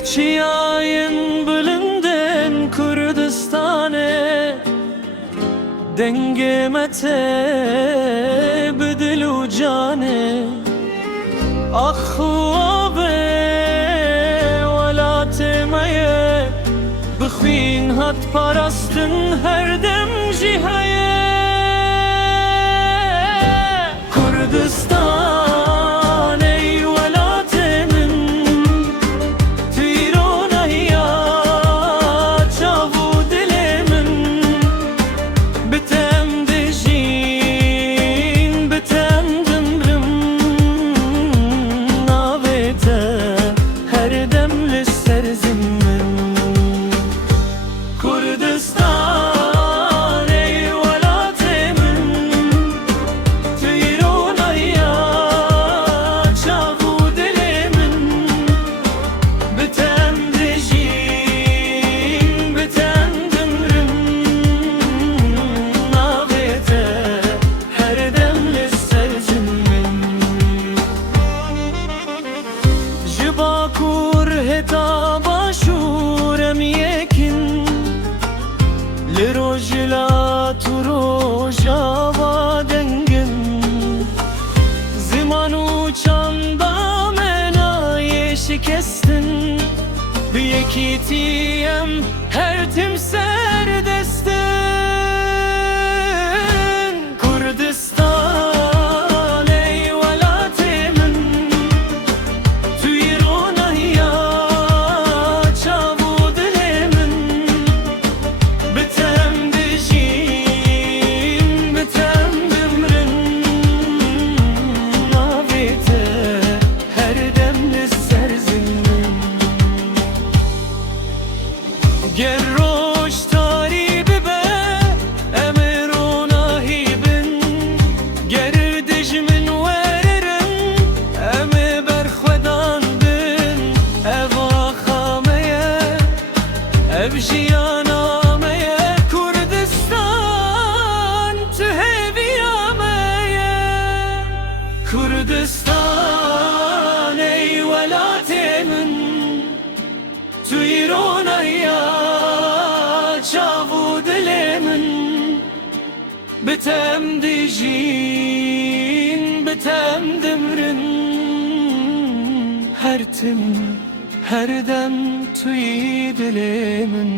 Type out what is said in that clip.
Biçiyayın bölünden Kürdistan'e Dengemete bedilu cane Akhu be Vela temeye Bixwin hat parastın her dem jihaya Kürdistan ey vela temin Tirona hiya çavu dilemin Bitem dijin bitem dimrim Navete her demli serzimmin Kürdistan ey vela temin Tirona hiya çavu dilemin Bitem dijin bitem dimrim Navete her demli serzimmin Jibakur heta başurem yekin Lirojla turojava dengin Zimanu çanda menaye şikestin Yekitiyem her timser destin Kürdistan ey vela temin Tirona hiya çavu dilemin Bitem dijin bitem dimrin Navete her demli serzimmin Gerroş taribi be emiruna hibin Gerdijmin veririm emi berxwedan bin Eva xameye ev jiyanameye Kürdistan tüheviyameye Kürdistan ey vela temin Tirona hiya çavu dilemin Bitem dijin bitem dimrin Her tim her dem tüy dilemin